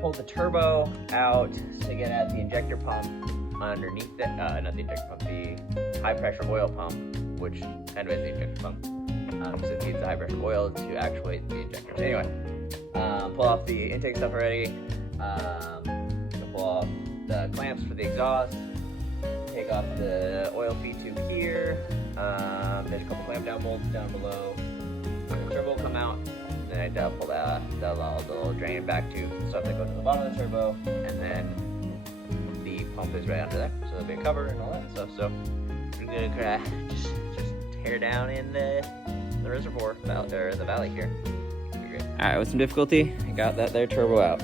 pulled the turbo out to get at the injector pump underneath the, not the injector pump, the high pressure oil pump, which kind of is the injector pump, because it needs the high pressure oil to actuate the injectors. Anyway, pull off the intake stuff already, pull off the clamps for the exhaust, take off the oil feed tube here, there's a couple clamp down bolts down below, the turbo will come out, then I pull the little drain back tube and stuff that goes to the bottom of the turbo, and then the pump is right under there, so there'll be a cover and all that stuff. So we're gonna just tear down in the reservoir, or the valley here. Great. All right, with some difficulty, I got that there turbo out.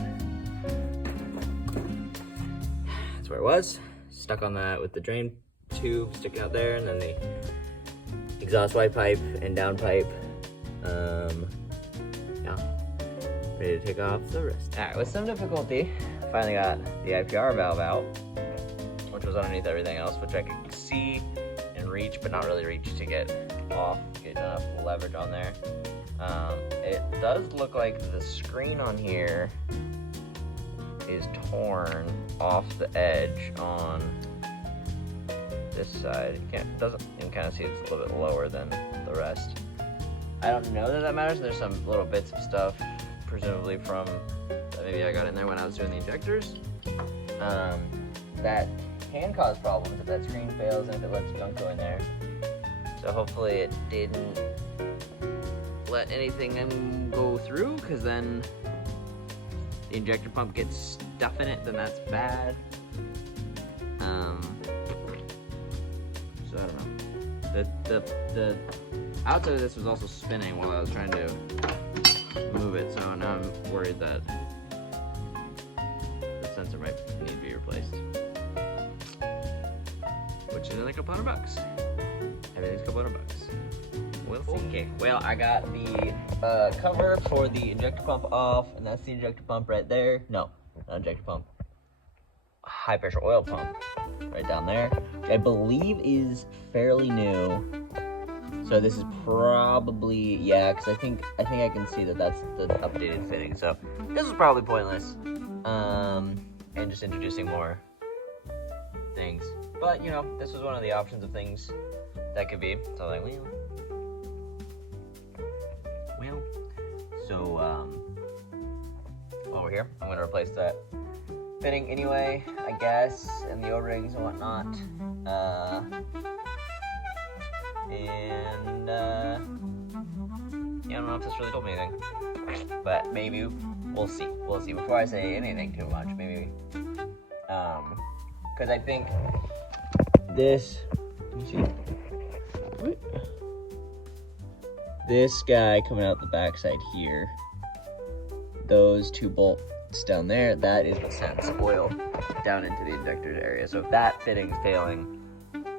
That's where it was, stuck on that with the drain tube sticking out there, and then the exhaust white pipe and down pipe. Yeah, ready to take off the rest. All right, with some difficulty, I finally got the IPR valve out, which was underneath everything else, which I could see and reach, but not really reach to get off, get enough leverage on there. It does look like the screen on here is torn off the edge on this side. You can kind of see it's a little bit lower than the rest. I don't know that matters. There's some little bits of stuff, presumably from that maybe I got in there when I was doing the injectors. That can cause problems if that screen fails and if it lets gunk go in there. So hopefully it didn't let anything go through, because then the injector pump gets stuff in it, then that's bad. So I don't know. The outside of this was also spinning while I was trying to move it, so now I'm worried that the sensor might need to be replaced. Which is like $200. Everything's $200. We'll see. Okay, well, I got the cover for the injector pump off, and that's the injector pump right there. No, not injector pump. High pressure oil pump right down there, which I believe is fairly new. So this is probably, yeah, because I think I can see that that's the updated fitting. So this is probably pointless, and just introducing more things. But you know, this was one of the options of things that could be. So like, well. So while we're here, I'm gonna replace that fitting anyway, I guess, and the O-rings and whatnot. And yeah, I don't know if this really told me anything, but maybe we'll see. We'll see before I say anything too much. Maybe, because I think this. Let me see. This guy coming out the backside here, those two bolts down there, that is what sends oil down into the injector area. So if that fitting's failing,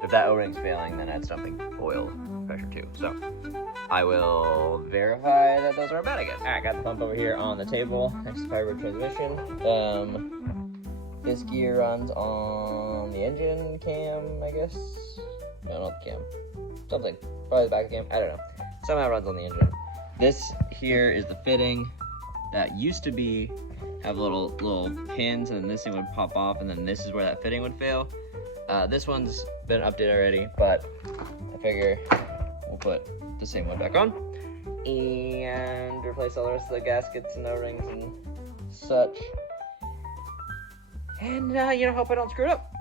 if that O-ring's failing, then that's dumping oil pressure too. So I will verify that those are bad, I guess. All right, got the pump over here on the table next to fiber transmission. This gear runs on the engine cam, I guess. No, not the cam. Something. Probably the back cam. I don't know. Somehow runs on the engine. This here is the fitting that used to be have little pins, and then this thing would pop off, and then this is where that fitting would fail. This one's been updated already, but I figure we'll put the same one back on and replace all the rest of the gaskets and O-rings and such. And you know, hope I don't screw it up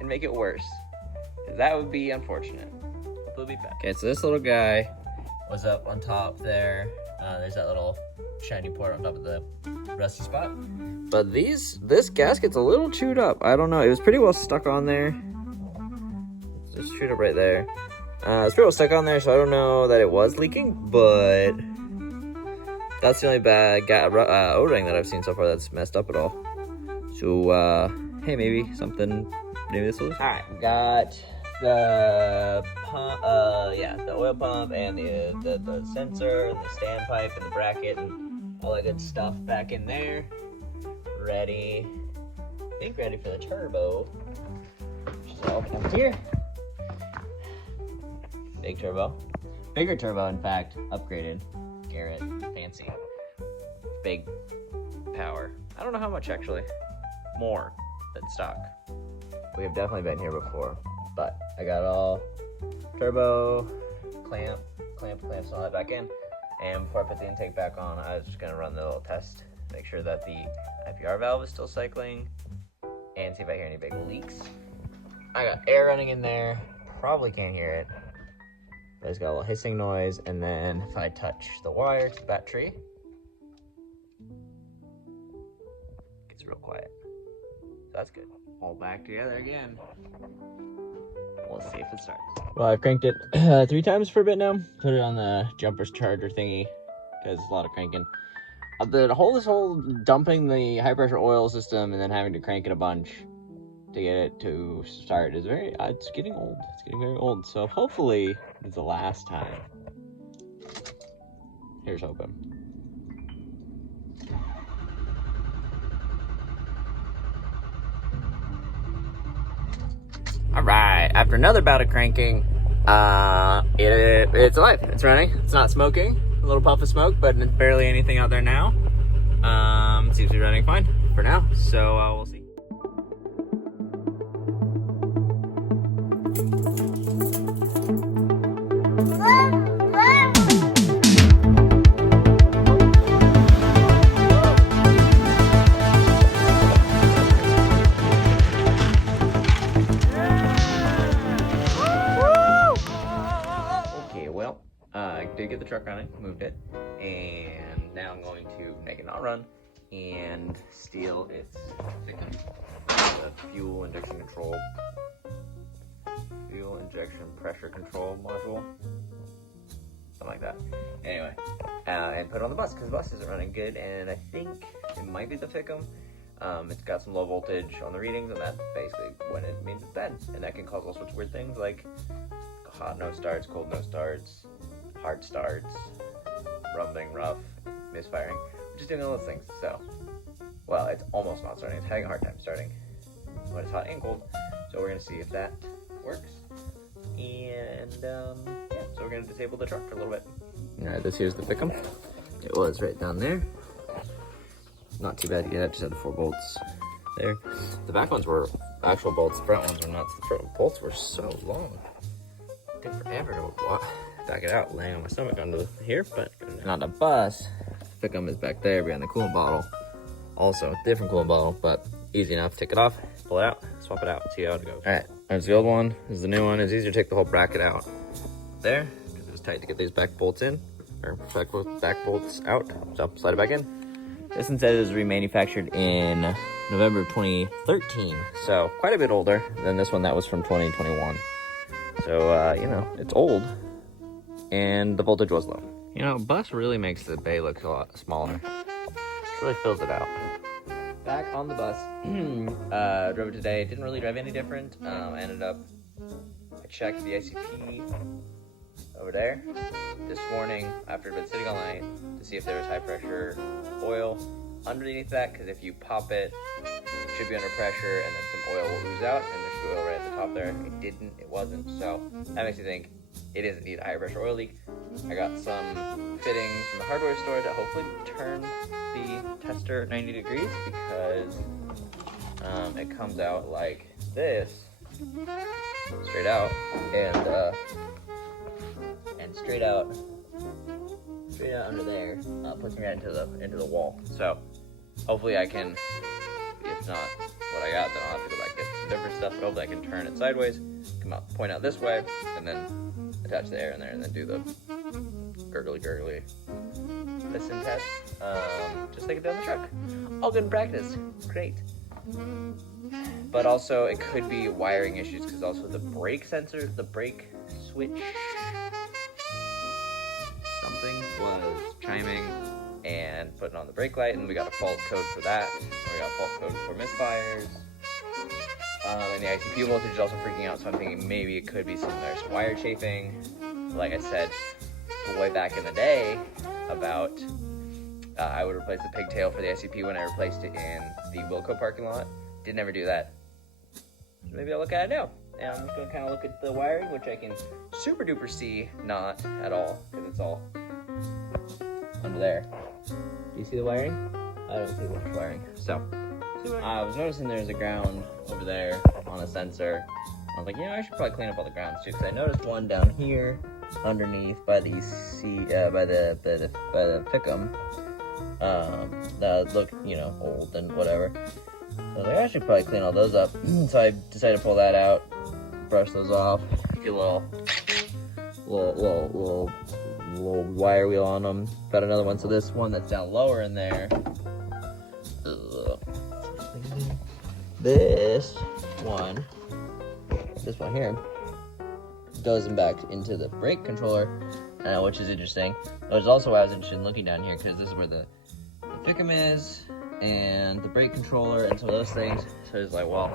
and make it worse, because that would be unfortunate. It'll be bad. Okay, so this little guy was up on top there. There's that little shiny port on top of the rusty spot. But this gasket's a little chewed up. I don't know. It was pretty well stuck on there. Just chewed up right there. It's pretty well stuck on there, so I don't know that it was leaking, but that's the only bad O-ring that I've seen so far that's messed up at all. So, hey, maybe this will. All right, we got the pump, the oil pump and the sensor and the standpipe and the bracket and all that good stuff back in there. Ready for the turbo, which is all comes here. Big turbo, bigger turbo, in fact, upgraded. Garrett, fancy, big power. I don't know how much actually. More than stock. We have definitely been here before, but I got all turbo, clamps and all that back in. And before I put the intake back on, I was just gonna run the little test, make sure that the IPR valve is still cycling, and see if I hear any big leaks. I got air running in there, probably can't hear it. But it's got a little hissing noise, and then if I touch the wire to the battery, it gets real quiet. So that's good. All back together again. We'll see if it starts. Well, I've cranked it 3 times for a bit now. Put it on the jumper's charger thingy because it's a lot of cranking. This whole dumping the high pressure oil system and then having to crank it a bunch to get it to start is it's getting old. It's getting very old. So hopefully it's the last time. Here's hoping. All right, after another bout of cranking, it's alive. It's running. It's not smoking. A little puff of smoke, but barely anything out there now. Seems to be running fine for now. So we'll see. I did get the truck running, moved it, and now I'm going to make it not run and steal its fuel injection pressure control module, something like that. Anyway, and put it on the bus because the bus isn't running good, and I think it might be the FICM. It's got some low voltage on the readings, and that's basically when it means it's bad, and that can cause all sorts of weird things like hot no starts, cold no starts, hard starts, rumbling, rough, misfiring, just doing all those things. So, well, it's almost not starting. It's having a hard time starting when it's hot and cold. So we're gonna see if that works. And yeah, so we're gonna disable the truck for a little bit. All right, this here's the FICM. It was right down there. Not too bad to get. I just had the 4 bolts there. The back ones were actual bolts. The front ones were not. The front bolts were so long. It took forever to back it out, laying on my stomach onto here, but not the bus. FICM is back there behind the coolant bottle. Also, different coolant bottle, but easy enough. Take it off, pull it out, swap it out, see how it goes. All right, there's the old one. This is the new one. It's easier to take the whole bracket out there because it was tight to get these back bolts in, or back bolts out. So slide it back in. This one says it was remanufactured in November of 2013, so quite a bit older than this one that was from 2021. So, you know, it's old, and the voltage was low. You know, bus really makes the bay look a lot smaller. It really fills it out. Back on the bus, drove it today. Didn't really drive any different. I checked the ICP over there this morning after I'd been sitting all night to see if there was high pressure oil underneath that, because if you pop it, it should be under pressure and then some oil will ooze out, and there should be oil right at the top there. It didn't, it wasn't, so that makes me think it is indeed a high pressure oil leak. I got some fittings from the hardware store to hopefully turn the tester 90 degrees because it comes out like this, straight out, and straight out under there, puts me right into the wall. So hopefully I can, if not what I got, then I'll have to go back and get some different stuff, but hopefully I can turn it sideways, come out, point out this way, and then attach the air in there, and then do the gurgly listen test, just like it down the truck. All good in practice, great. But also it could be wiring issues, because also the brake sensor, the brake switch, something was chiming and putting on the brake light, and we got a fault code for that. We got a fault code for misfires. And the ICP voltage is also freaking out, so I'm thinking maybe it could be some wire chafing. Like I said way back in the day about I would replace the pigtail for the ICP when I replaced it in the Wilco parking lot. Did never do that. So maybe I'll look at it now. And I'm just going to kind of look at the wiring, which I can super duper see not at all, because it's all under there. Do you see the wiring? I don't see much wiring. So, I was noticing there's a ground over there on a sensor. I was like, I should probably clean up all the grounds too, because I noticed one down here underneath by the by the Pickum that looked, old and whatever. So I was like, I should probably clean all those up. So I decided to pull that out, brush those off, get a little wire wheel on them. Got another one. So this one that's down lower in there. This one here goes back into the brake controller, which is interesting. Which is also why I was interested in looking down here, because this is where the Pickum is and the brake controller and some of those things. So it's like, well,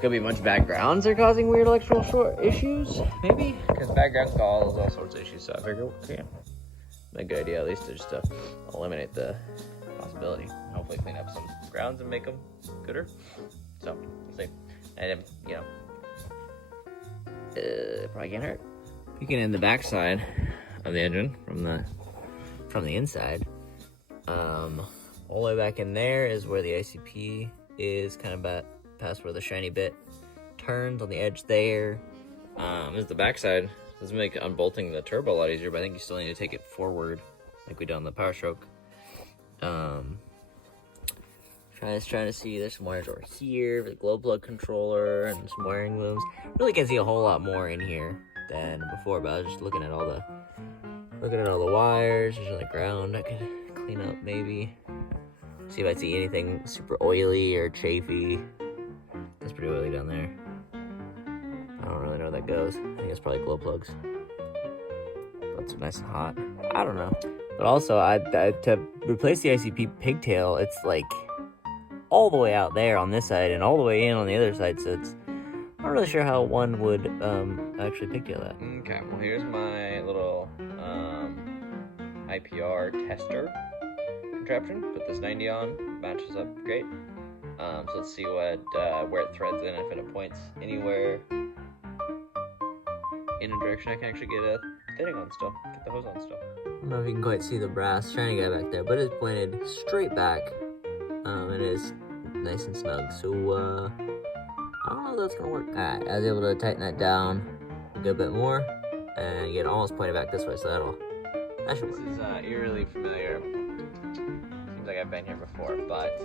could be a bunch of bad grounds are causing weird electrical short issues, maybe, because bad ground cause all sorts of issues. So I figured, okay, a good idea at least to just eliminate the possibility. Hopefully clean up some grounds and make them gooder. So we'll see. And probably can't hurt. Peeking in the backside of the engine from the inside, all the way back in there is where the ICP is, kind of past where the shiny bit turns on the edge there. Is the backside. Doesn't make unbolting the turbo a lot easier, but I think you still need to take it forward like we did on the Powerstroke. Trying to see, there's some wires over here for the glow plug controller and some wiring looms. Really can't see a whole lot more in here than before, but I was just looking at all the wires. There's another ground I could clean up maybe. See if I see anything super oily or chafy. That's pretty oily down there. I don't really know where that goes. I think it's probably glow plugs. That's nice and hot. I don't know. But also, to replace the ICP pigtail, it's like all the way out there on this side and all the way in on the other side, so it's not really sure how one would actually pigtail that. Okay, well here's my little IPR tester contraption. Put this 90 on, matches up great. So let's see where it threads in, if it points anywhere in a direction I can actually get a fitting on still, get the hose on still. I don't know if you can quite see the brass shiny guy back there, but it's pointed straight back. It is nice and snug, so I don't know if that's gonna work. Alright, I was able to tighten that down a good bit more and get it almost pointed back this way, so that should work. This is eerily familiar. Seems like I've been here before, but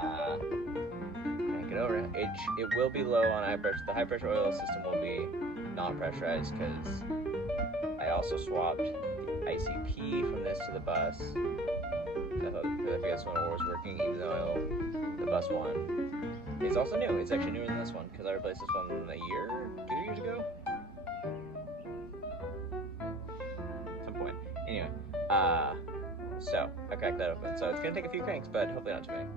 can't get over it. It will be low on high pressure. The high pressure oil system will be non-pressurized, because I also swapped the ICP from this to the bus. I thought this one was working, even though the bus one is also new. It's actually newer than this one, because I replaced this one 2 years ago? At some point. Anyway, so I cracked that open. So it's gonna take a few cranks, but hopefully not too many.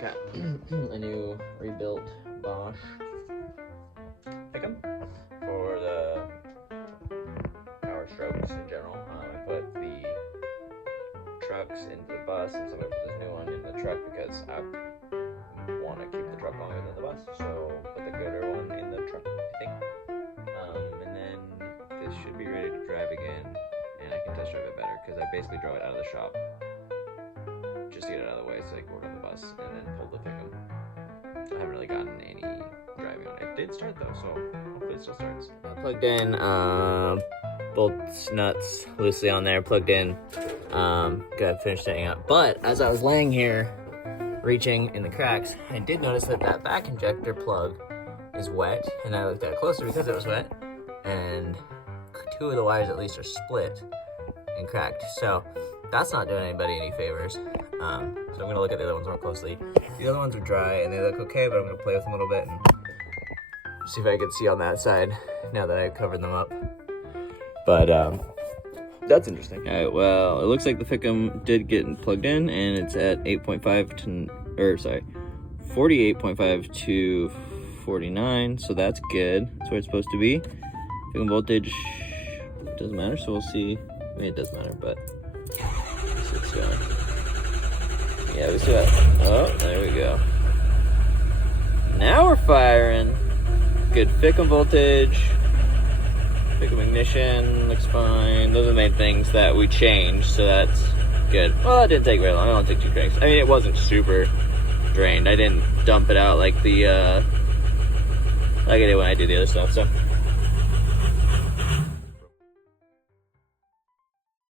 Got a new rebuilt Bosch Pickum for the Powerstrokes in general. I put the trucks into the bus, and so I put this new one in the truck because I want to keep the truck longer than the bus. So put the gooder one in the truck, I think. And then this should be ready to drive again, and I can test drive it better, because I basically drove it out of the shop just to get it out of the way so I could order on the bus, and then pulled the Pickum. I haven't really gotten any driving on it. It did start though, so hopefully it still starts. I plugged in bolts, nuts loosely on there, plugged in, got finished setting up. But as I was laying here reaching in the cracks, I did notice that back injector plug is wet, and I looked at it closer because it was wet, and 2 of the wires at least are split and cracked. So that's not doing anybody any favors. So I'm gonna look at the other ones more closely. The other ones are dry and they look okay, but I'm gonna play with them a little bit and see if I can see on that side now that I've covered them up. But that's interesting. All right, well, it looks like the Pickum did get plugged in, and it's at 48.5 to 49, so that's good. That's where it's supposed to be. Pickum voltage doesn't matter, so we'll see. I mean, it does matter, but yeah, we see that. Oh, there we go. Now we're firing. Good good Ficum voltage, Ficum ignition, looks fine. Those are the main things that we changed, so that's good. Well, it didn't take very long. It only took 2 drinks. I mean, it wasn't super drained. I didn't dump it out like I did when I did the other stuff, so